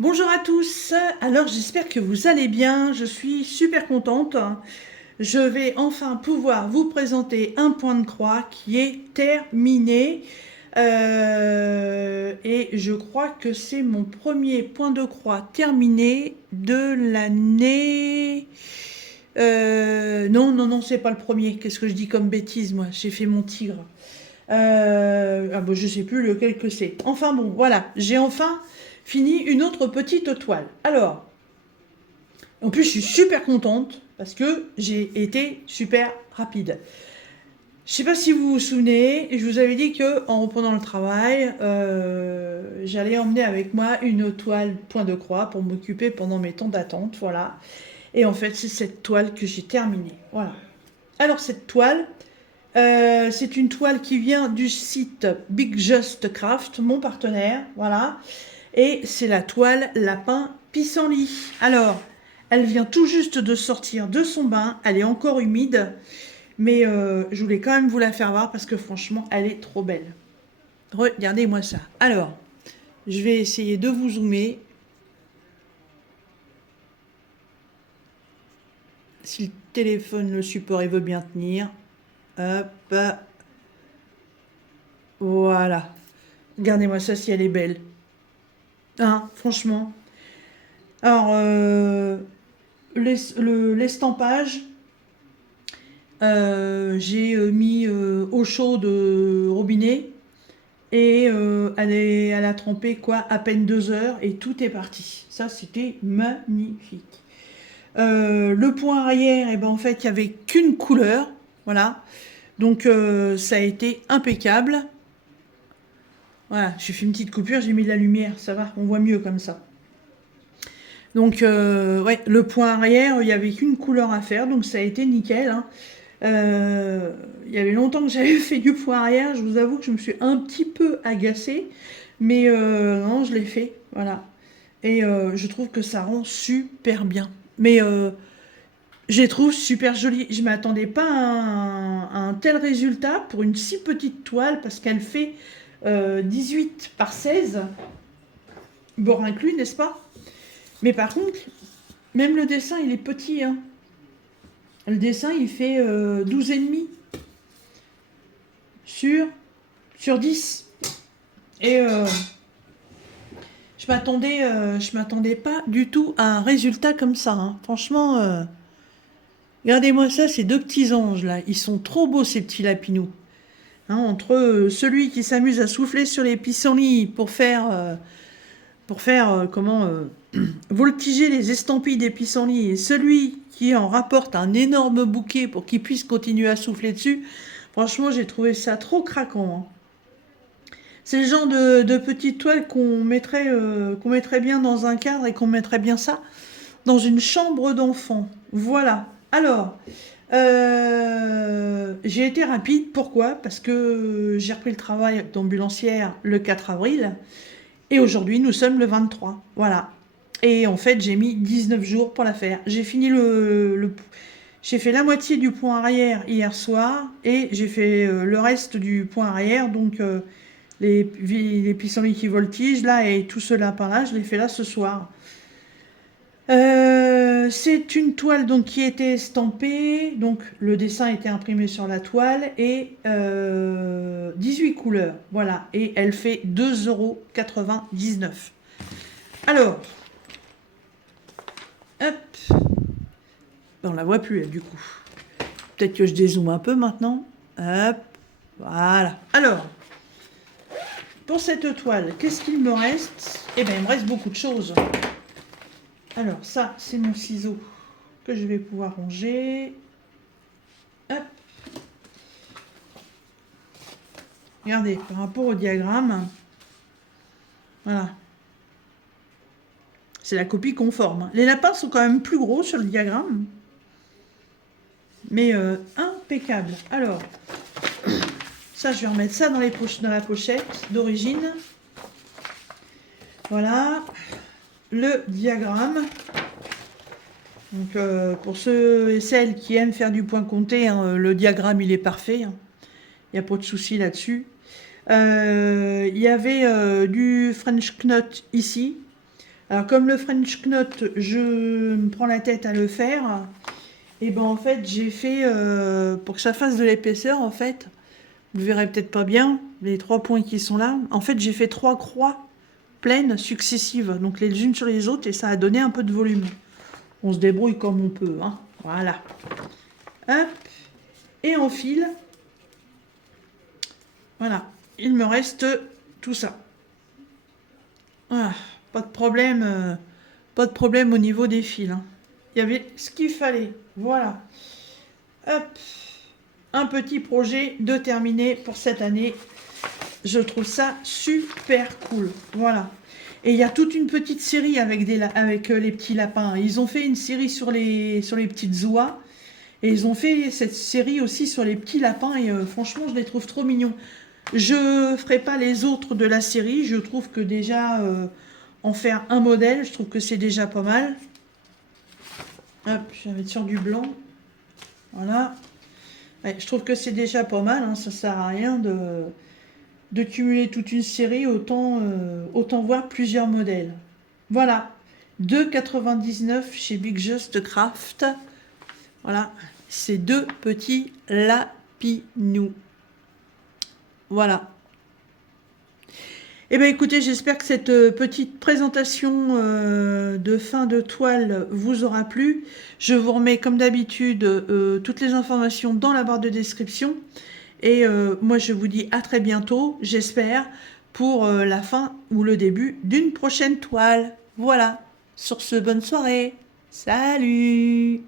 Bonjour à tous, alors j'espère que vous allez bien, je suis super contente. Je vais enfin pouvoir vous présenter un point de croix qui est terminé. Et je crois que c'est mon premier point de croix terminé de l'année. Non, non, non, c'est pas le premier. Qu'est-ce que je dis comme bêtise, moi? J'ai fait mon tigre. Ah bon, je sais plus lequel que c'est. Enfin bon, voilà, j'ai enfin fini une autre petite toile. Alors, en plus, je suis super contente parce que j'ai été super rapide. Je sais pas si vous vous souvenez, je vous avais dit que en reprenant le travail, j'allais emmener avec moi une toile point de croix pour m'occuper pendant mes temps d'attente, voilà. Et en fait, c'est cette toile que j'ai terminée, voilà. Alors cette toile, c'est une toile qui vient du site Big Just Craft, mon partenaire, voilà. Et c'est la toile lapin pissenlit. Alors, elle vient tout juste de sortir de son bain, elle est encore humide, mais je voulais quand même vous la faire voir parce que franchement, elle est trop belle. Regardez-moi ça. Alors, je vais essayer de vous zoomer. Si le téléphone, le support, il veut bien tenir. Hop, voilà. Regardez-moi ça si elle est belle. Hein, franchement. Alors, l'estampage, j'ai mis eau chaude robinet et elle a trempé quoi à peine 2 heures et tout est parti. Ça, c'était magnifique. Le point arrière, et ben en fait, il n'y avait qu'une couleur, voilà. Donc ça a été impeccable. Voilà, j'ai fait une petite coupure, j'ai mis de la lumière, ça va, on voit mieux comme ça. Donc, ouais, le point arrière, il n'y avait qu'une couleur à faire, donc ça a été nickel, hein. Il y avait longtemps que j'avais fait du point arrière, je vous avoue que je me suis un petit peu agacée, mais non, je l'ai fait, voilà. Et je trouve que ça rend super bien. Mais je les trouve super jolies. Je ne m'attendais pas à un tel résultat pour une si petite toile, parce qu'elle fait 18 par 16, bord inclus, n'est-ce pas? Mais par contre, même le dessin, il est petit, hein. Le dessin, il fait 12,5 sur, sur 10. Et je m'attendais pas du tout à un résultat comme ça, hein. Franchement, regardez-moi ça, ces deux petits anges là. Ils sont trop beaux, ces petits lapinous. Hein, entre celui qui s'amuse à souffler sur les pissenlits pour faire comment voltiger les estampilles des pissenlits et celui qui en rapporte un énorme bouquet pour qu'il puisse continuer à souffler dessus. Franchement, j'ai trouvé ça trop craquant, hein. C'est le genre de petite toile qu'on mettrait bien dans un cadre et qu'on mettrait bien ça dans une chambre d'enfant. Voilà. Alors, j'ai été rapide. Pourquoi? Parce que j'ai repris le travail d'ambulancière le 4 avril et aujourd'hui nous sommes le 23. Voilà. Et en fait, j'ai mis 19 jours pour la faire. J'ai fini j'ai fait la moitié du point arrière hier soir et j'ai fait le reste du point arrière. Donc, les pissenlits qui voltigent là et tout ce lapin là, je l'ai fait là ce soir. C'est une toile donc qui était estampée, donc le dessin était imprimé sur la toile et 18 couleurs, voilà, et elle fait 2,99 €. Alors, hop, on la voit plus elle, du coup. Peut-être que je dézoome un peu maintenant. Hop, voilà. Alors, pour cette toile, qu'est-ce qu'il me reste? Eh bien, il me reste beaucoup de choses. Alors, ça, c'est mon ciseau que je vais pouvoir ranger. Hop. Regardez, par rapport au diagramme, voilà. C'est la copie conforme. Les lapins sont quand même plus gros sur le diagramme. Mais impeccable. Alors, ça, je vais remettre ça dans la pochette d'origine. Voilà. Le diagramme. Donc, pour ceux et celles qui aiment faire du point compté, hein, le diagramme, il est parfait, hein. Il n'y a pas de souci là-dessus. Il y avait du French Knot ici. Alors comme le French Knot, je me prends la tête à le faire, et ben en fait j'ai fait, pour que ça fasse de l'épaisseur en fait, vous verrez peut-être pas bien, les 3 points qui sont là, en fait j'ai fait 3 croix pleines successives, donc les unes sur les autres, et ça a donné un peu de volume. On se débrouille comme on peut, hein. Voilà. Hop. Et on file. Voilà. Il me reste tout ça. Ah, pas de problème au niveau des fils, hein. Il y avait ce qu'il fallait. Voilà. Hop. Un petit projet de terminé pour cette année. Je trouve ça super cool. Voilà. Et il y a toute une petite série avec les petits lapins. Ils ont fait une série sur les petites oies. Et ils ont fait cette série aussi sur les petits lapins. Et franchement, je les trouve trop mignons. Je ferai pas les autres de la série. Je trouve que déjà, en faire un modèle, je trouve que c'est déjà pas mal. Hop, je vais mettre sur du blanc. Voilà. Ouais, je trouve que c'est déjà pas mal. Hein. Ça sert à rien de cumuler toute une série, autant voir plusieurs modèles. Voilà, 2,99 chez Big Just Craft. Voilà, ces 2 petits lapinous. Voilà. Eh bien écoutez, j'espère que cette petite présentation de fin de toile vous aura plu. Je vous remets comme d'habitude toutes les informations dans la barre de description. Et moi, je vous dis à très bientôt, j'espère, pour la fin ou le début d'une prochaine toile. Voilà. Sur ce, bonne soirée. Salut!